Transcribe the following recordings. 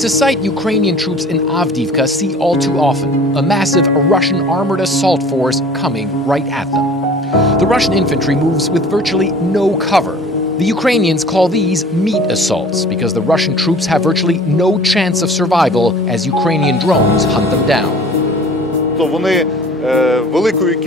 It's a sight Ukrainian troops in Avdiivka see all too often, a massive Russian armored assault force coming right at them. The Russian infantry moves with virtually no cover. The Ukrainians call these meat assaults because the Russian troops have virtually no chance of survival as Ukrainian drones hunt them down.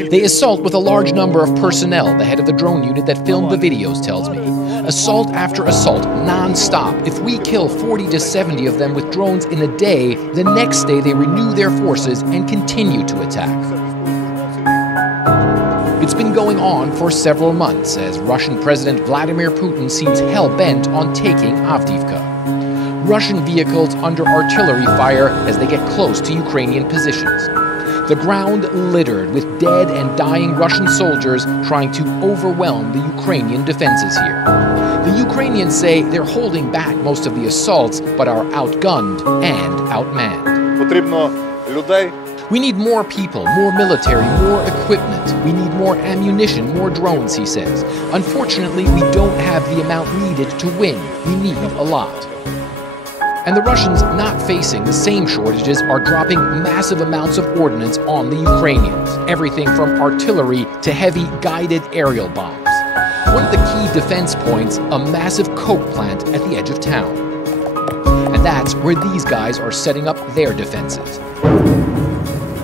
They assault with a large number of personnel, the head of the drone unit that filmed the videos tells me. Assault after assault, non-stop. If we kill 40 to 70 of them with drones in a day, the next day they renew their forces and continue to attack. It's been going on for several months as Russian President Vladimir Putin seems hell-bent on taking Avdiivka. Russian vehicles under artillery fire as they get close to Ukrainian positions. The ground littered with dead and dying Russian soldiers trying to overwhelm the Ukrainian defenses here. The Ukrainians say they're holding back most of the assaults, but are outgunned and outmanned. We need more people, more military, more equipment. We need more ammunition, more drones, he says. Unfortunately, we don't have the amount needed to win. We need a lot. And the Russians, not facing the same shortages, are dropping massive amounts of ordnance on the Ukrainians. Everything from artillery to heavy guided aerial bombs. One of the key defense points, a massive coke plant at the edge of town. And that's where these guys are setting up their defenses.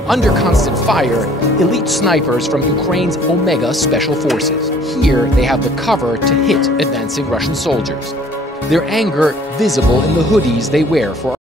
Under constant fire, elite snipers from Ukraine's Omega Special Forces. Here, they have the cover to hit advancing Russian soldiers. Their anger visible in the hoodies they wear for